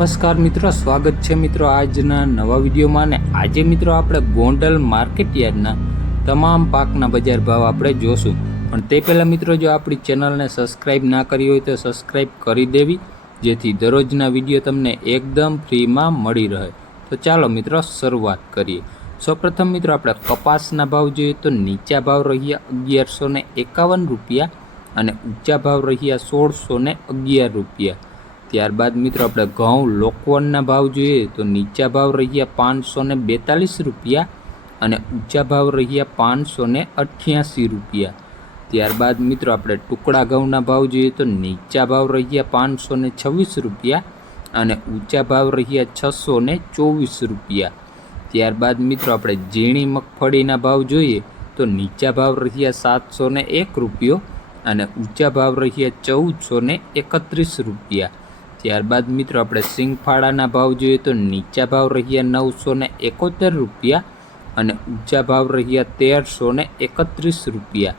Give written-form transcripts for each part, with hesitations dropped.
નમસ્કાર મિત્રો, સ્વાગત છે મિત્રો આજના નવા વિડીયોમાં. ને આજે મિત્રો આપણે ગોંડલ માર્કેટ યાર્ડના તમામ પાકના બજાર ભાવ આપણે જોશું. પણ તે પહેલાં મિત્રો, જો આપણી ચેનલને સબસ્ક્રાઈબ ના કરી હોય તો સબસ્ક્રાઈબ કરી દેવી, જેથી દરરોજના વિડીયો તમને એકદમ ફ્રીમાં મળી રહે. તો ચાલો મિત્રો શરૂઆત કરીએ. સૌપ્રથમ મિત્રો આપણે કપાસના ભાવ જોઈએ તો નીચા ભાવ રહ્યા 1151 રૂપિયા અને ઊંચા ભાવ રહ્યા 1611 રૂપિયા. ત્યારબાદ મિત્રો આપણે ઘઉં લોકવનના ભાવ જોઈએ તો નીચા ભાવ રહ્યા 542 રૂપિયા અને ઊંચા ભાવ રહ્યા 588 રૂપિયા. ત્યારબાદ મિત્રો આપણે ટુકડા ઘઉંના ભાવ જોઈએ તો નીચા ભાવ રહ્યા 526 રૂપિયા અને ઊંચા ભાવ રહ્યા 624 રૂપિયા. ત્યારબાદ મિત્રો આપણે ઝીણી મગફળીના ભાવ જોઈએ તો નીચા ભાવ રહ્યા 701 રૂપિયો અને ઊંચા ભાવ રહ્યા 1431 રૂપિયા. ત્યારબાદ મિત્રો આપણે સિંગફાળાના ભાવ જોઈએ તો નીચા ભાવ રહ્યા 971 રૂપિયા અને ઊંચા ભાવ રહ્યા 1331 રૂપિયા.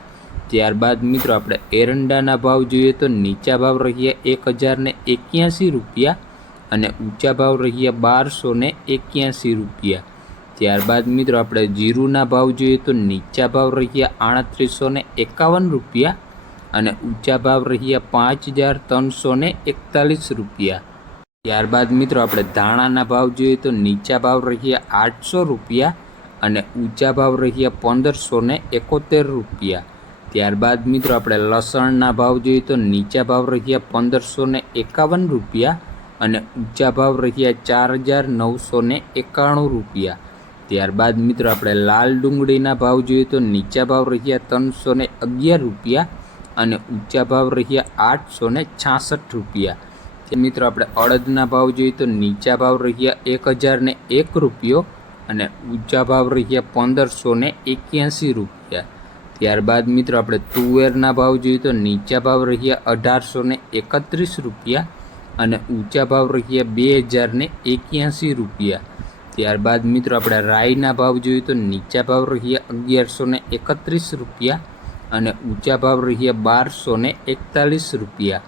ત્યારબાદ મિત્રો આપણે એરંડાના ભાવ જોઈએ તો નીચા ભાવ રહ્યા 1081 રૂપિયા અને ઊંચા ભાવ રહ્યા 1281 રૂપિયા. ત્યારબાદ મિત્રો આપણે જીરુના ભાવ જોઈએ તો નીચા ભાવ રહ્યા 3851 રૂપિયા અને ઊંચા ભાવ રહ્યા 5341 રૂપિયા. ત્યારબાદ મિત્રો આપણે ધાણાના ભાવ જોઈએ તો નીચા ભાવ રહ્યા 800 રૂપિયા અને ઊંચા ભાવ રહ્યા 1571 રૂપિયા. ત્યારબાદ મિત્રો આપણે લસણના ભાવ જોઈએ તો નીચા ભાવ રહ્યા 1551 રૂપિયા અને ઊંચા ભાવ રહ્યા 4991 રૂપિયા. ત્યારબાદ મિત્રો આપણે લાલ ડુંગળીના ભાવ જોઈએ તો નીચા ભાવ રહ્યા 311 રૂપિયા અને ઊંચા ભાવ રહ્યા 866 રૂપિયા. મિત્રો આપણે અડદના ભાવ જોઈએ તો નીચા ભાવ રહ્યા 1001 રૂપિયો અને ઊંચા ભાવ રહ્યા 1581 રૂપિયા. ત્યારબાદ મિત્રો આપણે તુવેરના ભાવ જોઈએ તો નીચા ભાવ રહ્યા 1831 રૂપિયા અને ઊંચા ભાવ રહ્યા 2081 રૂપિયા. ત્યારબાદ મિત્રો આપણે રાઈના ભાવ જોઈએ તો નીચા ભાવ રહ્યા 1131 રૂપિયા અને ઊંચા ભાવ રહ્યા 1241 રૂપિયા.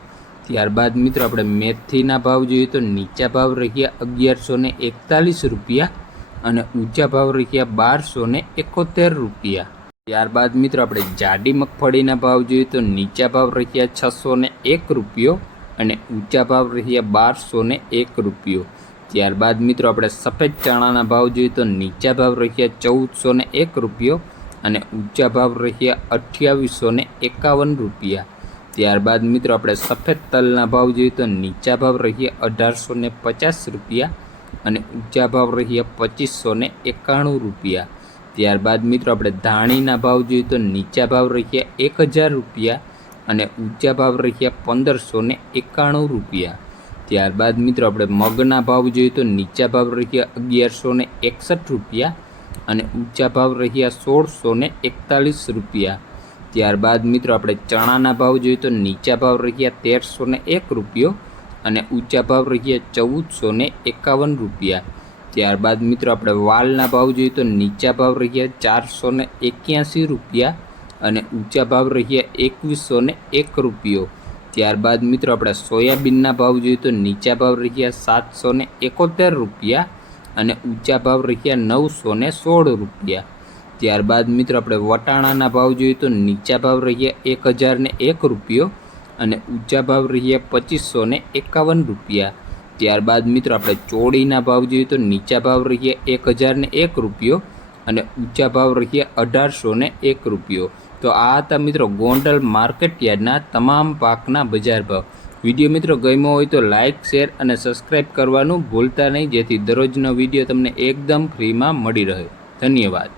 ત્યારબાદ મિત્રો આપણે મેથીના ભાવ જોઈએ તો નીચા ભાવ રહ્યા 1141 રૂપિયા અને ઊંચા ભાવ રહ્યા 1271 રૂપિયા. ત્યારબાદ મિત્રો આપણે જાડી મગફળીના ભાવ જોઈએ તો નીચા ભાવ રહ્યા 601 રૂપિયો અને ઊંચા ભાવ રહ્યા 1201 રૂપિયો. ત્યારબાદ મિત્રો આપણે સફેદ ચણાના ભાવ જોઈએ તો નીચા ભાવ રહ્યા 1401 રૂપિયો અને ઊંચા ભાવ રહ્યા 2851 રૂપિયા. ત્યારબાદ મિત્રો આપણે સફેદ તલના ભાવ જોઈએ તો નીચા ભાવ રહ્યા 1850 રૂપિયા અને ઊંચા ભાવ રહ્યા 2591 રૂપિયા. ત્યારબાદ મિત્રો આપણે ધાણીના ભાવ જોઈએ તો નીચા ભાવ રહ્યા 1000 રૂપિયા અને ઊંચા ભાવ રહ્યા 1591 રૂપિયા. ત્યારબાદ મિત્રો આપણે મગના ભાવ જોઈએ તો નીચા ભાવ રહ્યા 1161 રૂપિયા અને ઊંચા ભાવ રહ્યા 1641 રૂપિયા. ત્યારબાદ મિત્રો આપણે ચણાના ભાવ જોઈએ તો નીચા ભાવ રહ્યા 1301 રૂપિયો અને ઊંચા ભાવ રહ્યા 1451 રૂપિયા. ત્યારબાદ મિત્રો આપણે વાલના ભાવ જોઈએ તો નીચા ભાવ રહ્યા 481 રૂપિયા અને ઊંચા ભાવ રહ્યા 2101 રૂપિયો. ત્યારબાદ મિત્રો આપણે સોયાબીનના ભાવ જોઈએ તો નીચા ભાવ રહ્યા 771 રૂપિયા અને ઊંચા ભાવ રહ્યા 916 રૂપિયા. ત્યારબાદ મિત્રો આપણે વટાણાના ભાવ જોઈએ તો નીચા ભાવ રહ્યા 1001 રૂપિયો અને ઊંચા ભાવ રહ્યા 2551 રૂપિયા. ત્યારબાદ મિત્રો આપણે ચોળીના ભાવ જોઈએ તો નીચા ભાવ રહ્યા 1001 રૂપિયો અને ઊંચા ભાવ રહ્યા 1801 રૂપિયો. તો આ હતા મિત્રો ગોંડલ માર્કેટ યાર્ડના તમામ પાકના બજાર ભાવ. વિડીયો મિત્રો ગમ્યો હોય તો લાઇક, શેર અને સબસ્ક્રાઈબ કરવાનું ભૂલતા નહીં, જેથી દરરોજનો વિડીયો તમને એકદમ ફ્રીમાં મળી રહે. ધન્યવાદ.